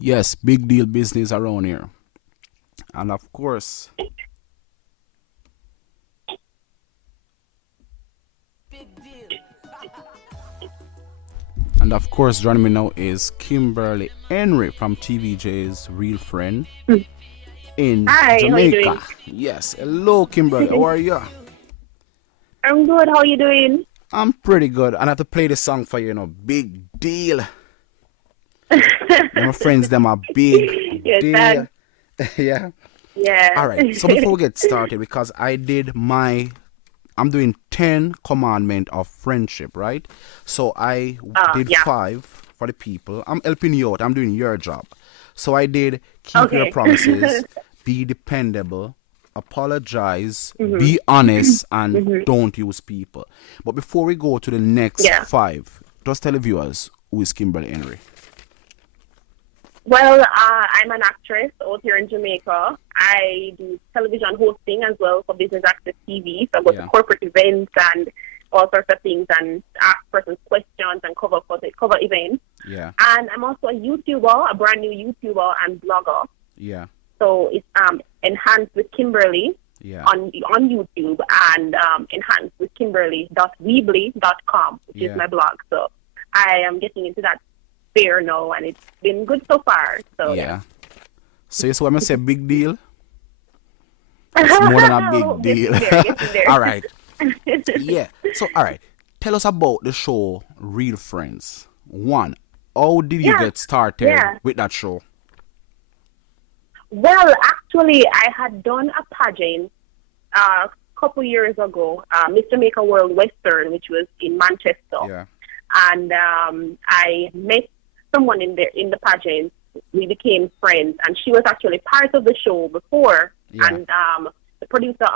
Yes, big deal business around here. And of course, joining me now is Kimberly Henry from TVJ's Real Friend in Hi, how are you Jamaica. doing? Yes, hello Kimberly, how are you? I'm good. How are you doing? I'm pretty good. And I have to play the song for you, big deal. My friends, them are big Yes, deal. Yeah. yeah. All right. So before we get started, because I'm doing 10 commandment of friendship, right? So I did Yeah. 5 for the people. I'm helping you out. I'm doing your job. So I did keep your Okay. promises, be dependable, apologize, Mhm. be honest, and Mhm. don't use people. But before we go to the next Yeah. 5, just tell the viewers who is Kimberly Henry. Well, I'm an actress out here in Jamaica. I do television hosting as well for Business Access TV. So I go to Yeah. corporate events and all sorts of things and ask persons questions and cover events. Yeah. And I'm also a YouTuber, a brand new YouTuber and blogger. Yeah. So it's enhanced with Kimberly Yeah. on YouTube and enhanced with Kimberly.weebly.com, which is Yeah. my blog. So I am getting into that sphere now, and it's been good so far. So Yeah. So you see what I'm say, big deal? It's more than a big deal. Getting there, getting All right. there. Yeah. So, all right. Tell us about the show Real Friends. One, how did you Yeah, get started yeah. with that show? Well, actually, I had done a pageant a couple years ago, Miss Jamaica World Western, which was in Manchester. Yeah. And I met someone in the pageant. We became friends, and she was actually part of the show before. Yeah. And the producer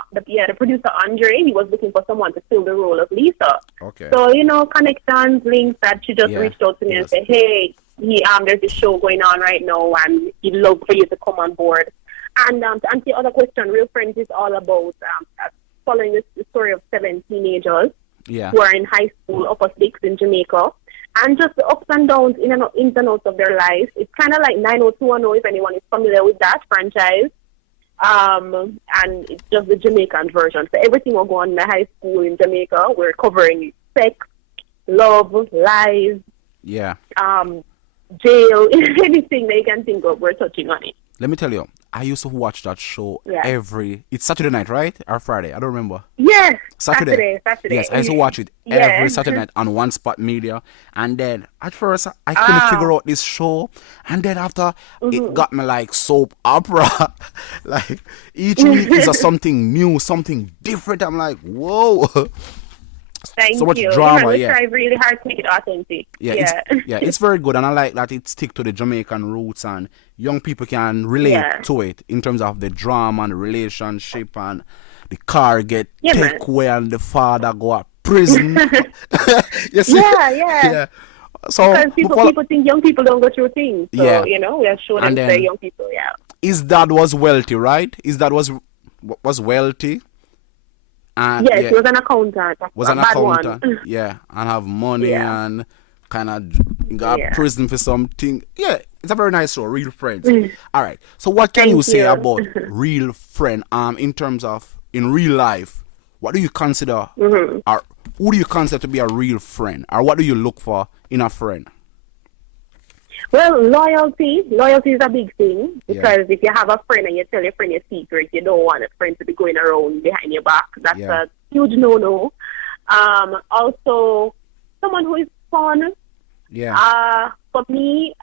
Andre, he was looking for someone to fill the role of Lisa. Okay. So connections, links, that she just Yeah. reached out to me and Yes. said, "Hey, there's this show going on right now, and he'd love for you to come on board." And to answer the other question, Real Friends is all about following the story of 7 teenagers Yeah. who are in high school, upper six in Jamaica, and just the ups and downs, ins and outs of their lives. It's kind of like 90210, if anyone is familiar with that franchise. And it's just the Jamaican version. So everything will go on in the high school in Jamaica. We're covering sex, love, lies, Yeah. jail, anything they can think of, we're touching on it. Let me tell you, I used to watch that show Yeah. it's Saturday night, right? Or Friday? I don't remember. Yes, Saturday. Saturday. Yes, I used to watch it Yeah. every Saturday night on One Spot Media. And then at first I couldn't figure out this show. And then after it got me like soap opera. Like each week is something new, something different. I'm like, whoa. Thank So much you. drama, We yeah. try really hard to make it authentic. Yeah, Yeah. it's very good, and I like that it stick to the Jamaican roots, and young people can relate Yeah. to it in terms of the drama and the relationship, and the car get Yeah, take man. away and the father go to prison. You see? Yeah. Yeah. So Because people think young people don't go through things. So, Yeah. we are showing them And to then- the young people, yeah. his dad was wealthy, right? His dad was wealthy, and Yes, yeah, he was an accountant. was a an bad accountant, one. yeah, and have money Yeah. and kind of got Yeah. prison for something. Yeah, it's a very nice show, Real Friends. All right, so what can Thank you say you. about Real Friend? In terms of in real life, what do you consider, or who do you consider to be a real friend, or what do you look for in a friend? Well, loyalty. Loyalty is a big thing because if you have a friend and you tell your friend your secret, you don't want a friend to be going around behind your back. That's Yeah. a huge no-no. Also, someone who is fun. Yeah, For me,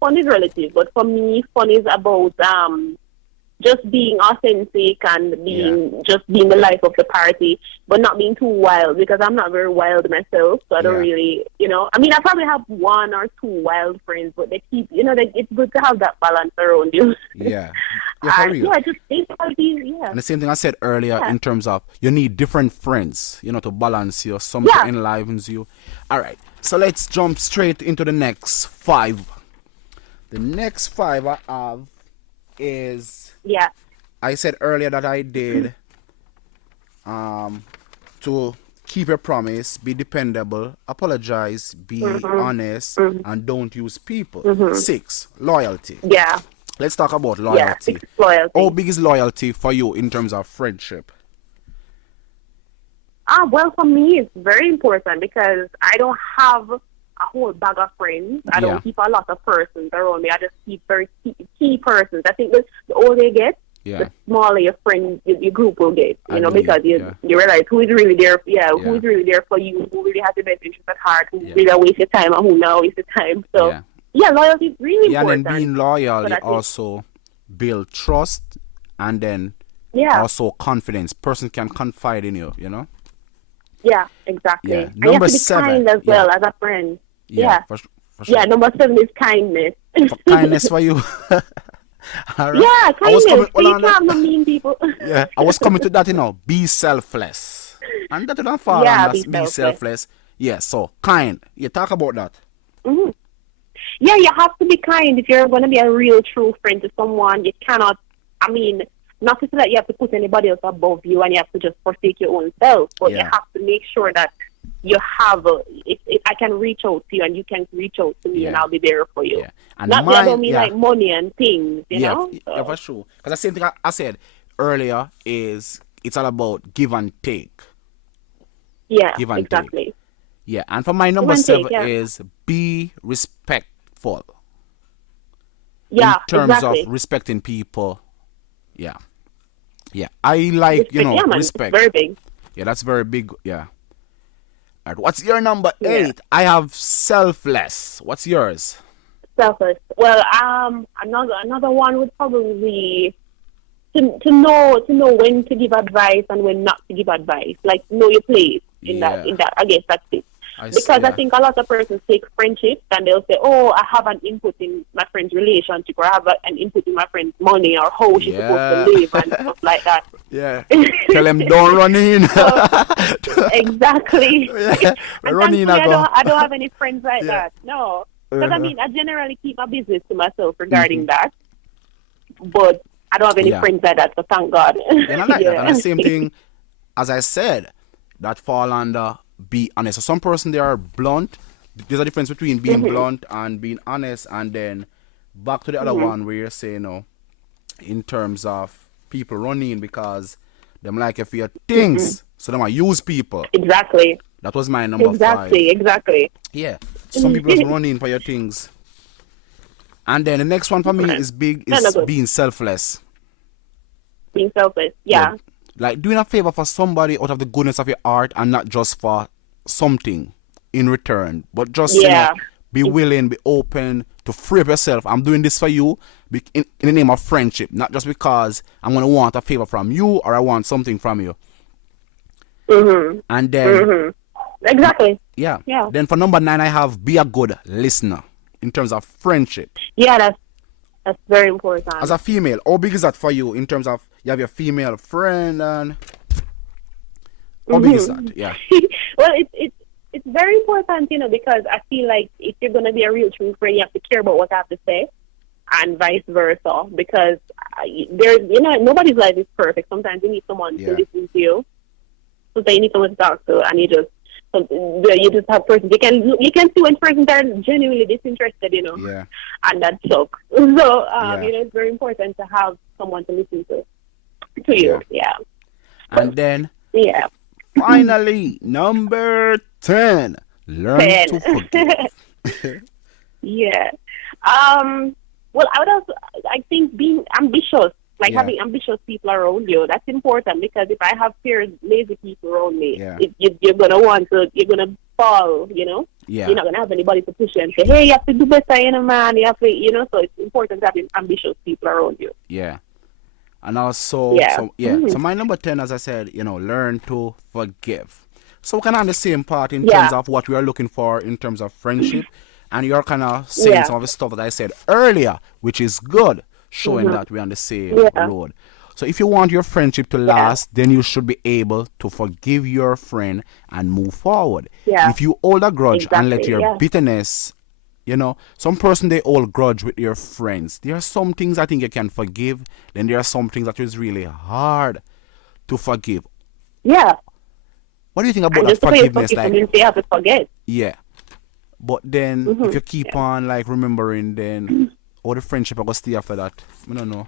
fun is relative, but for me, fun is about just being authentic and being the life of the party, but not being too wild because I'm not very wild myself, so I don't Yeah. really, I mean, I probably have one or two wild friends, but they keep, it's good to have that balance around you. yeah, yeah, for real. Yeah, just basically, yeah. And the same thing I said earlier Yeah. in terms of you need different friends, to balance you, something Yeah. enlivens you. All right, so let's jump straight into the next 5. The next 5 I have is, I said earlier that I did to keep your promise, be dependable, apologize, be honest, and don't use people. 6, loyalty. Yeah. Let's talk about Yeah. loyalty. 6, loyalty. How big is loyalty for you in terms of friendship? Well, for me, it's very important because I don't have a whole bag of friends. I don't keep a lot of persons around me. I just keep very key persons. I think the older you get, the smaller your friends, your group will get. You know, because you realize who is really there. Who is really there for you? Who really has your best interest at heart? Who really waste your time and who not waste your time? So loyalty is really important. And then being loyal, you also build trust, and then also confidence. Person can confide in you. You know. Yeah, exactly. Yeah. And you have to be 7 kind as well as a friend. For sure. Yeah, number 7 is kindness. Kindness for you. All right. Yeah, kindness. You can't mean people. I was coming to that, be selfless. And that don't fall on us, be selfless. Yeah, so kind. You talk about that. Mm-hmm. Yeah, you have to be kind if you're going to be a real true friend to someone. You cannot, not to say that you have to put anybody else above you and you have to just forsake your own self, but you have to make sure that you have I can reach out to you and you can reach out to me and I'll be there for you. And not I don't mean like money and things, you know? Yeah, for sure. Because the same thing I said earlier is it's all about give and take. Yeah, give and exactly. Take. Yeah, and for my number 7 is be respectful. Yeah, in terms of respecting people. Yeah. I like, respect. It's very big. Yeah, that's very big. Yeah. All right, what's your number 8? I have selfless. What's yours? Selfless. Well, another one would probably be to know when to give advice and when not to give advice. Like know your place in that. I guess that's it. I think a lot of persons take friendships and they'll say, "Oh, I have an input in my friend's relationship, or I have an input in my friend's money, or how she's supposed to live and stuff like that." Yeah. Tell them don't run in. Exactly. Run in. I don't have any friends like that. No, because I generally keep my business to myself regarding that. But I don't have any friends like that. So thank God. And I like that. And the same thing, as I said, that fall under be honest. So some person they are blunt. There's a difference between being blunt and being honest, and then back to the other one where you're saying, in terms of people running because them like if your things, so them I use people. Exactly. That was my number 5. Exactly. Yeah. Some people just running for your things. And then the next one for me is being selfless. Being selfless, yeah. Like doing a favor for somebody out of the goodness of your heart and not just for something in return, but just be willing, be open to free up yourself. I'm doing this for you in the name of friendship, not just because I'm going to want a favor from you or I want something from you. And then exactly. Yeah. Then for number 9, I have be a good listener in terms of friendship. Yeah, that's very important. As a female, how big is that for you in terms of you have your female friend and how big is that? Yeah. Well, it's very important, because I feel like if you're going to be a real true friend, you have to care about what I have to say and vice versa, because there's, nobody's life is perfect. Sometimes you need someone to listen to you. Sometimes you need someone to talk to, and you just have persons. You can see when persons are genuinely disinterested, and that sucks. So, it's very important to have someone to listen to you. Yeah. And then, finally, number 10, learn to forgive. Yeah. Well, I think being ambitious, having ambitious people around you, that's important, because if I have peers, lazy people around me, you're going to fall, You're not going to have anybody to push you and say, hey, you have to do better, man. You have to, so it's important to have ambitious people around you. Yeah. And also, so my number 10, as I said, learn to forgive. So we're kind of on the same part in terms of what we are looking for in terms of friendship. And you're kind of saying some of the stuff that I said earlier, which is good, showing that we're on the same road. So if you want your friendship to last, then you should be able to forgive your friend and move forward. Yeah. If you hold a grudge and let your bitterness, some person they hold grudge with your friends. There are some things I think you can forgive. Then there are some things that is really hard to forgive. Yeah. What do you think about And that just because you forgiveness? forgive Like, someone, you have to forget. yeah. But then, if you keep Yeah. on like remembering, then all the friendship I go stay after that. I don't know.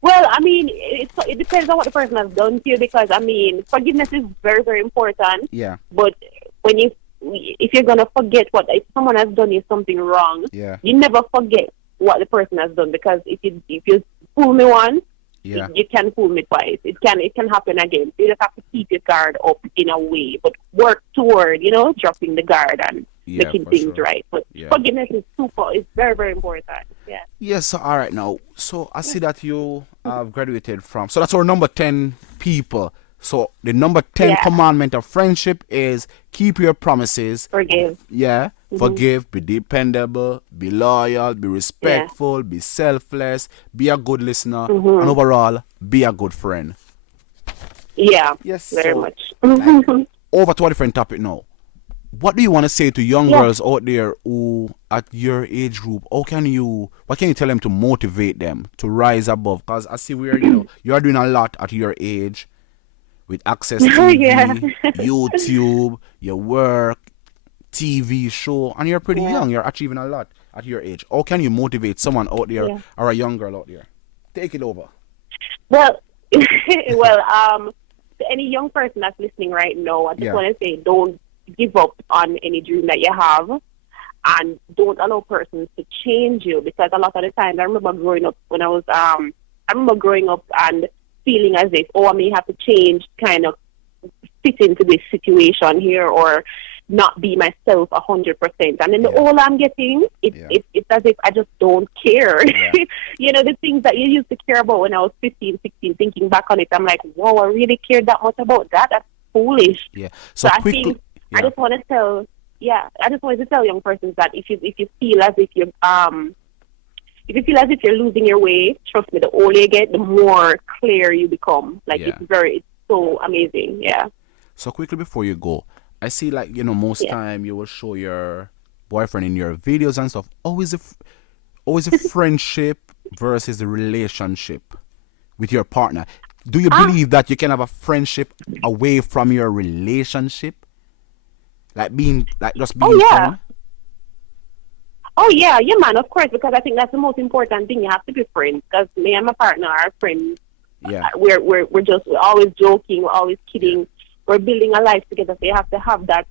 Well, I mean, it depends on what the person has done to you because, I mean, forgiveness is very, very important. Yeah, But when if you're going to forget if someone has done you something wrong, yeah, you never forget what the person has done because if you fool me once, yeah, you can fool me twice. It can happen again. So you just have to keep your guard up in a way, but work toward, dropping the guard and yeah, making for things sure. right. But Yeah. forgiveness is it's very, very important. Yeah. Yes, so all right now. So I see that you have graduated from. So that's our number 10 people. So the number 10 Yeah. commandment of friendship is keep your promises. Forgive. Yeah, forgive, be dependable, be loyal, be Yeah. respectful, be selfless, be a good listener, and Mm-hmm. overall, be a good friend. Yeah. Yes, Very so much. like over to a different topic now. What do you want to say to young Yeah. girls out there who at your age group? What can you tell them to motivate them to rise above? Because I see where you are doing a lot at your age with Access Yeah. TV, YouTube, your work, TV show, and you're pretty Yeah. young. You're achieving a lot at your age. How can you motivate someone out there Yeah. or a young girl out there? Take it over. Well, to any young person that's listening right now, I just Yeah. want to say don't give up on any dream that you have and don't allow persons to change you because a lot of the times I remember growing up and feeling as if, I may have to change, kind of fit into this situation here or not be myself 100%. And then the Yeah. older I'm getting, it's as if I just don't care. Yeah. The things that you used to care about when I was 15, 16, thinking back on it, I'm like, wow, I really cared that much about that. That's foolish. Yeah. So So I quickly. think Yeah. I just want to tell young persons that if you feel as if you're losing your way, trust me, the older you get, the more clear you become. Like Yeah. it's so amazing. Yeah. So quickly before you go, I see like most Yeah. time you will show your boyfriend in your videos and stuff. Always a friendship versus a relationship with your partner. Do you believe that you can have a friendship away from your relationship? Like just being Yeah. friend? Oh yeah, man, of course, because I think that's the most important thing. You have to be friends. Because me and my partner are friends. Yeah. We're always joking, we're always kidding. We're building a life together, so you have to have that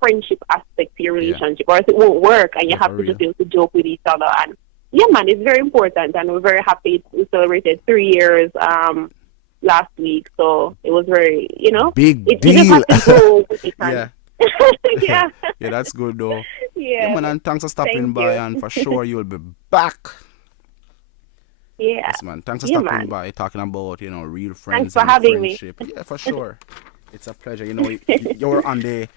friendship aspect to your relationship, or else it won't work. And you Yeah, have for to real. just be able to joke with each other. And yeah, man, it's very important, and we're very happy. We celebrated 3 years last week, so it was very Big you just deal. have to go with it. Yeah. Yeah. Yeah, that's good though. Yeah, Yeah. man, and thanks for stopping Thank by, you. and for sure you'll be back. Yeah. Yes, man. Thanks for Yeah, stopping man. by, talking about real friends for and having me. friendship. Yeah, for sure. It's a pleasure. You're on the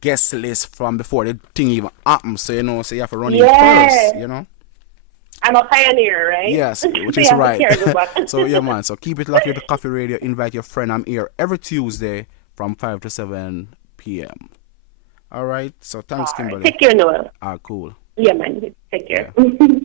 guest list from before the thing even happened, so so you have to run in first. I'm a pioneer, right? Yes, which So is you have to right. care about. So yeah, man. So keep it locked with the Coffee Radio. Invite your friend. I'm here every Tuesday from 5 to 7 p.m. All right. So thanks, All right. Kimberly. Take care, Noel. Cool. Yeah, man. Take care. Yeah.